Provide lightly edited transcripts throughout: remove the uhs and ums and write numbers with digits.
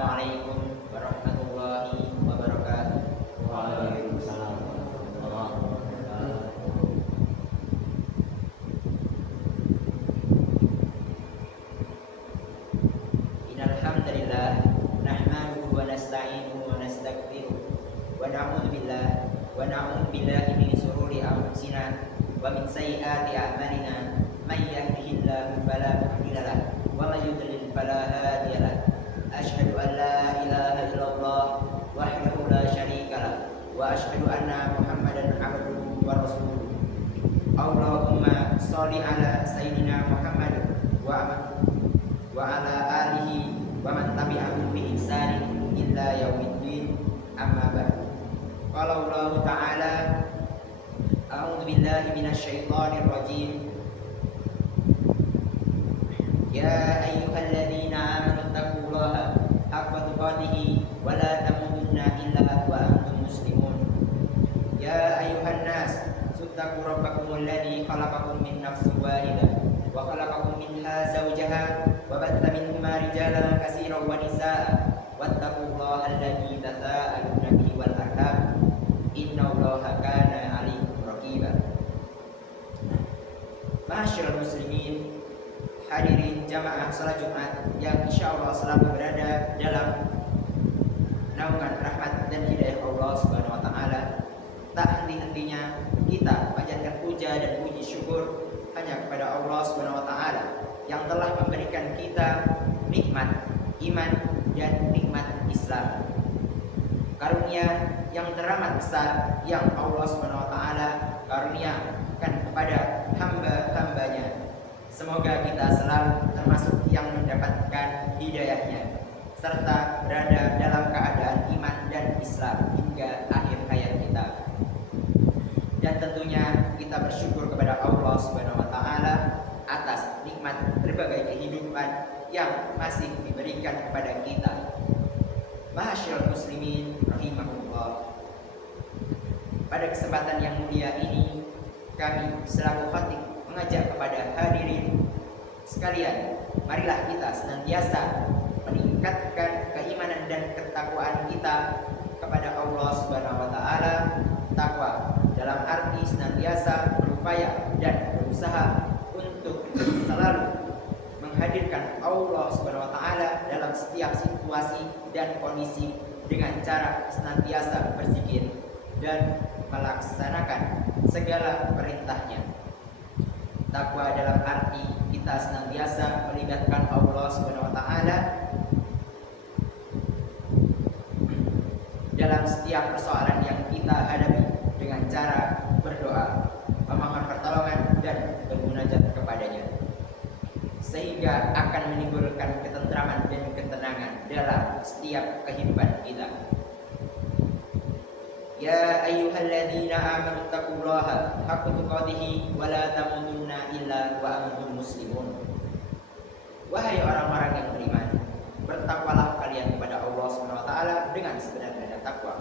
Assalamualaikum warahmatullahi wabarakatuh. Waalaikumsalam warahmatullahi wabarakatuh. Innal hamdalillah nahmaduhu wa nasta'inuhu wa nastaghfiruh wa na'udzu billahi min shururi anfusina wa min sayyiati a'malina. May yahdihillahu fala mudilla lahu wa may yudlil fala hadiya lahu. Asyhadu an la ilaha illallah wahdahu la syarika lahu wa asyhadu anna Muhammadan abduhu wa rasuluh. Allahumma sholli ala sayyidina Muhammad wa ala alihi wa man tabi'ahum bi ihsanin illa yaumiddin. Amma ba'du. Qala Allah ta'ala, a'udzu billahi minasyaitonir rajim. Ya ayyuhalladzina amanu taqullaha haqqa tuqatih wa la tamutunna illa wa antum muslimun. Ya ayyuhan nas suttaqu rabbakumul ladzi khalaqakum min nafsin wahidah wa khalaqakum minha zawjaha wa batha minhuma rijalan katsiran wa nisaa'a wattaqullaha alladzi tasaaluna bihi wal arham innallaha kana 'alaikum raqiba. Ma'asyiral muslimin, hadirin jamaah salat Jumat yang insyaallah selalu berada dalam naungan rahmat dan hidayah Allah Subhanahu wa taala. Tak henti-hentinya kita panjatkan puja dan puji syukur hanya kepada Allah Subhanahu wa taala yang telah memberikan kita nikmat iman dan nikmat Islam. Karunia yang teramat besar yang Allah Subhanahu wa taala karuniakan kepada hamba-hambanya. Semoga kita selalu termasuk yang mendapatkan hidayahnya serta berada dalam keadaan iman dan Islam hingga akhir hayat kita. Dan tentunya kita bersyukur kepada Allah Subhanahu wa taala atas nikmat berbagai kehidupan yang masih diberikan kepada kita. Ma'asyiral muslimin rahimakumullah. Pada kesempatan yang mulia ini kami selaku khatib mengajak kepada hadirin sekalian, marilah kita senantiasa meningkatkan keimanan dan ketakwaan kita kepada Allah Subhanahu wa taala. Takwa dalam arti senantiasa berupaya dan berusaha untuk selalu menghadirkan Allah Subhanahu wa taala dalam setiap situasi dan kondisi dengan cara senantiasa berzikir dan melaksanakan segala perintahnya. Takwa dalam arti kita senantiasa melibatkan Allah Subhanahu wa taala dalam setiap persoalan yang kita hadapi dengan cara berdoa, memohon pertolongan dan bermunajat kepadanya, sehingga akan menimbulkan ketentraman dan ketenangan dalam setiap kehidupan kita. Ya ayyuhalladzina amanu taqullaha haqqa tuqatih wa la tamutunna illa wa antum muslimun. Wahai orang-orang yang beriman, bertakwalah kalian kepada Allah Subhanahu wa taala dengan sebenar-benarnya takwa.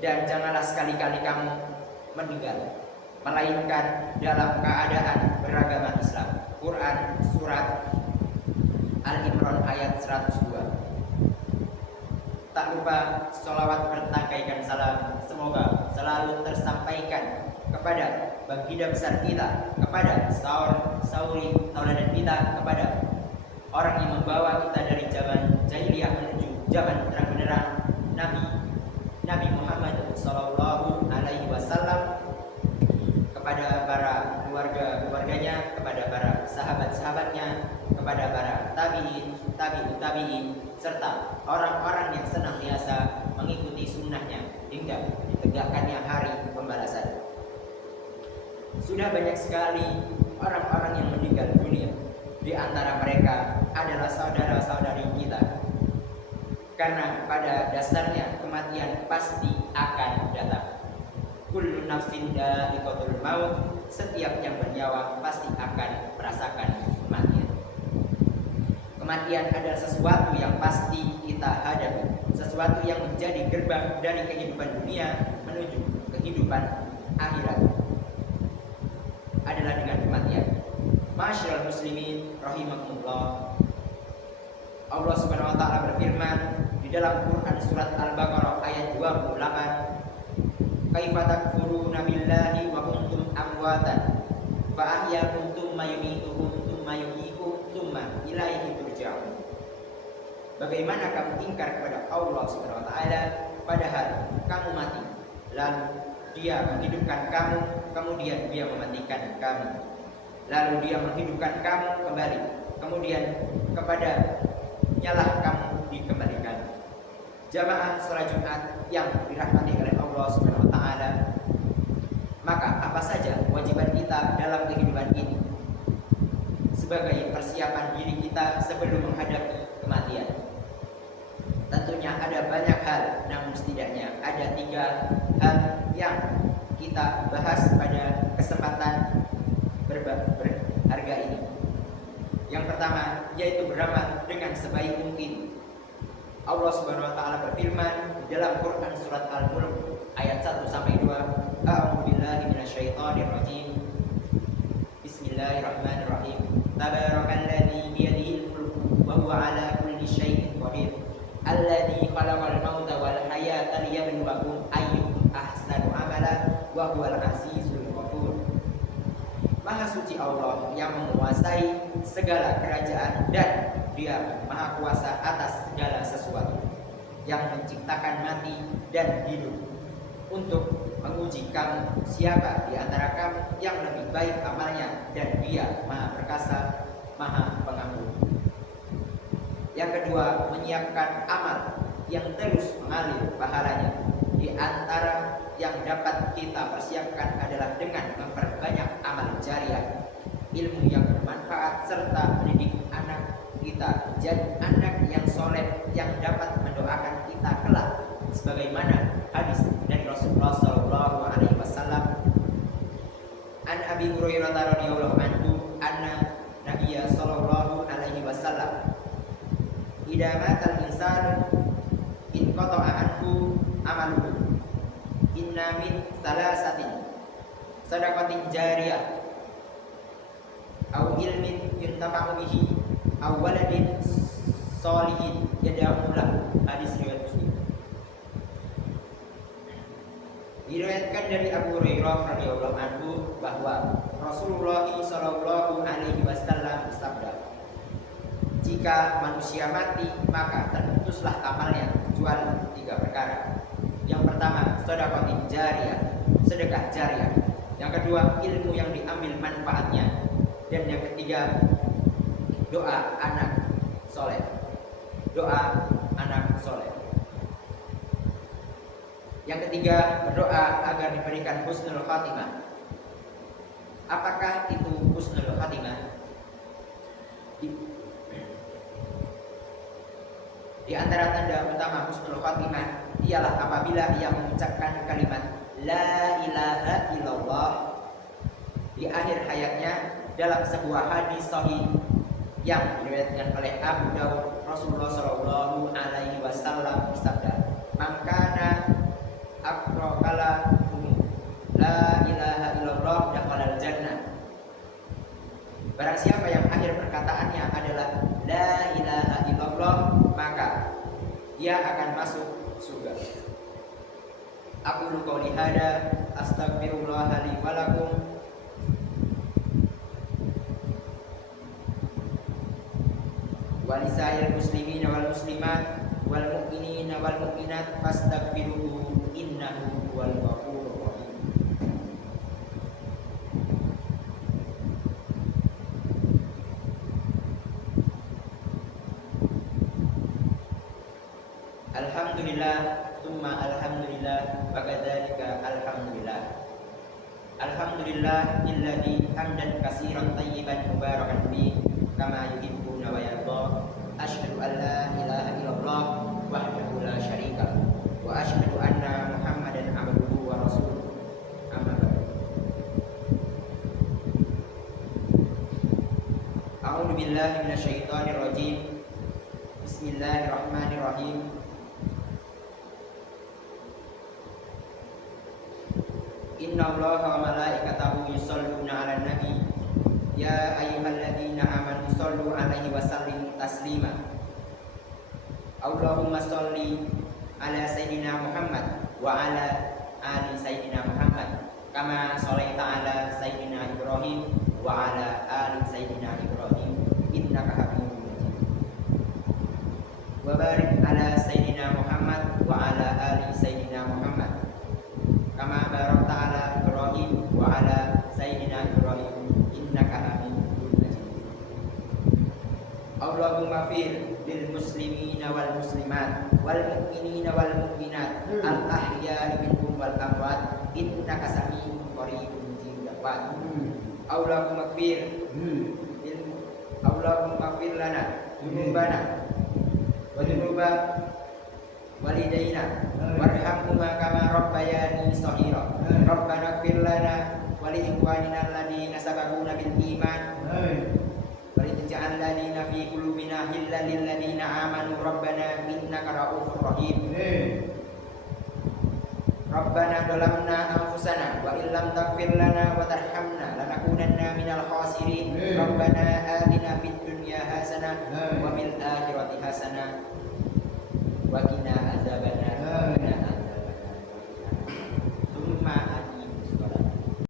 Dan janganlah sekali-kali kamu meninggal melainkan dalam keadaan beragama Islam. Quran surat Al-Imran ayat 102. Tak lupa sholawat bertangkaikan salam semoga selalu tersampaikan kepada baginda besar kita, kepada sauri tauladan kita, kepada orang yang membawa kita dari zaman jahiliyah menuju zaman terang benderang, Nabi Muhammad sallallahu alaihi wasallam, kepada para keluarganya, kepada para sahabat-sahabatnya, kepada para tabi'in, serta orang-orang yang senantiasa mengikuti sunnahnya hingga ditegakkannya hari pembalasan. Sudah banyak sekali orang-orang yang meninggal dunia. Di antara mereka adalah saudara-saudari kita. Karena pada dasarnya kematian pasti akan datang. Kullu nafsin dha'iqatul maut, setiap yang bernyawa pasti akan merasakan kematian. Kematian adalah sesuatu yang pasti kita hadapi, sesuatu yang menjadi gerbang dari kehidupan dunia menuju kehidupan akhirat adalah dengan kematian. Ma'asyiral muslimin rahimakumullah. Allah Subhanahu wa taala berfirman di dalam Quran surat Al-Baqarah ayat 28, "Kaifa takfuruna billahi wa kuntum amwatan fa ahyakum tsumma yumitukum tsumma yuhyikum tsumma ilaihi turja'un." Bagaimana kamu ingkar kepada Allah Subhanahu wa taala padahal kamu mati, lalu Dia menghidupkan kamu, kemudian Dia mematikan kamu, lalu Dia menghidupkan kamu kembali, kemudian kepada nyalah kamu dikembalikan. Jamaah salat Jumat yang dirahmati oleh Allah Subhanahu wa taala, maka apa saja kewajiban kita dalam kehidupan ini sebagai persiapan diri kita sebelum menghadapi kematian? Tentunya ada banyak hal, namun setidaknya ada 3 hal yang kita bahas pada kesempatan berharga ini. Yang pertama yaitu beramal dengan sebaik mungkin. Allah Subhanahu wa taala berfirman dalam Quran surat Al-Mulk ayat 1 sampai 2, A'udzubillahi minasyaitonir rajim. Bismillahirrahmanirrahim. Tabarakalladzi biyadihil mulku wa huwa 'ala kulli syai'in qadir. Alladzi khalaqal mauta wal hayata liyabluwakum ayyukum ahsanu amala wa huwal 'azizul ghafur. Maha suci Allah yang menguasai segala kerajaan dan Dia maha kuasa atas segala sesuatu, yang menciptakan mati dan hidup untuk menguji kamu siapa di antara kamu yang lebih baik amalnya, dan Dia maha perkasa, maha pengampun. Yang kedua, menyiapkan amal yang terus mengalir pahalanya. Di antara yang dapat kita persiapkan adalah dengan memperbanyak amal jariah, ilmu yang bermanfaat, serta mendidik anak kita jadi anak yang soleh yang dapat mendoakan kita kelak, sebagaimana hadis dari Rasulullah SAW. An Abi Hurairah radhiyallahu anhu anna Nabiyya sallallahu alaihi wasallam idza matal insanu in qata'a anhu amaluhu inna min salasatin sadaqatin jariyah au ilmin yuntafa'u bihi aw waladin sholihin yad'u lahu. Hadis riwayat Muslim. Diriwayatkan dari Abu Hurairah radhiyallahu anhu bahwa Rasulullah sallallahu alaihi wasallam bersabda, "Jika manusia mati, maka terputuslah amalnya kecuali 3 perkara. Yang pertama, sedekah jariyah, sedekah jariah. Yang kedua, ilmu yang diambil manfaatnya. Dan yang ketiga, doa anak soleh. Doa anak soleh. Yang ketiga, berdoa agar diberikan husnul khatimah. Apakah itu husnul khatimah? Di antara tanda utama husnul khatimah ialah apabila ia mengucapkan kalimat la ilaha illallah di akhir hayatnya. Dalam sebuah hadis sahih yang diriwayatkan oleh Abu Dawud, Rasulullah sallallahu alaihi wasallam bersabda, "Man kana aqraqala la ilaha illallah dakhalal jannah." Barang siapa yang akhir perkataannya adalah la ilaha illallah, maka dia akan masuk surga. Aqulu qouli hada astaghfirullah li wa lakum walisail muslimin wal muslimat wal mu'minin wal mu'minat fastaghfiruhu innahu huwal ghafurur rahim. Alhamdulillah tsumma alhamdulillah wa kadzalika alhamdulillah. Alhamdulillah illadzi hamdan katsiran tayyiban mubarakan fi kama yuhibbuna wa yarda. Asyhadu an la ilaha illallah wahdahu la syarika wa asyhadu anna Muhammadan abduhu wa rasuluh. Amma ba'du. A'udzu billahi minasyaitonir rajim. Bismillahirrahmanirrahim. Innallaha wa malaikatahu yusholluna 'alan nabi ya ayyuhalladzina amanu shollu 'alaihi wa sallimu taslima. Allahumma sholli ala Sayyidina Muhammad wa ala ali Sayyidina Muhammad kama sholaita ala Sayyidina Ibrahim wa ala ali Sayyidina Ibrahim innaka Hamidum Majid. Wa barik ala Sayyidina Muhammad wa ala ali Sayyidina Muhammad kama barakta ala Ibrahim wa ala Sayyidina Ibrahim innaka Hamidum Majid. Allahumma fir lil muslimina wal muslimat wal mu'minina wal mu'minat al ahya'i minhum wal amwat innaka sami'un qaribun mujibud da'wat. Allahumma fir Allahumma fir lana dzunubana wa dzunuba walidaina warhamhuma kama rabbayani shaghira. Rabbana fir lana wa li ikhwanina alladziina sabaquna bil iman wa la taj'alna fi qulubina ghillan lil ladziina amanu rabbana innaka ra'ufur rahim. Rabbana zalamna anfusana wa illam taghfir lana wa tarhamna lanakunanna minal khasirin. Rabbana atina fid dunya hasanah wa fil akhirati hasanah wa qina azabannar.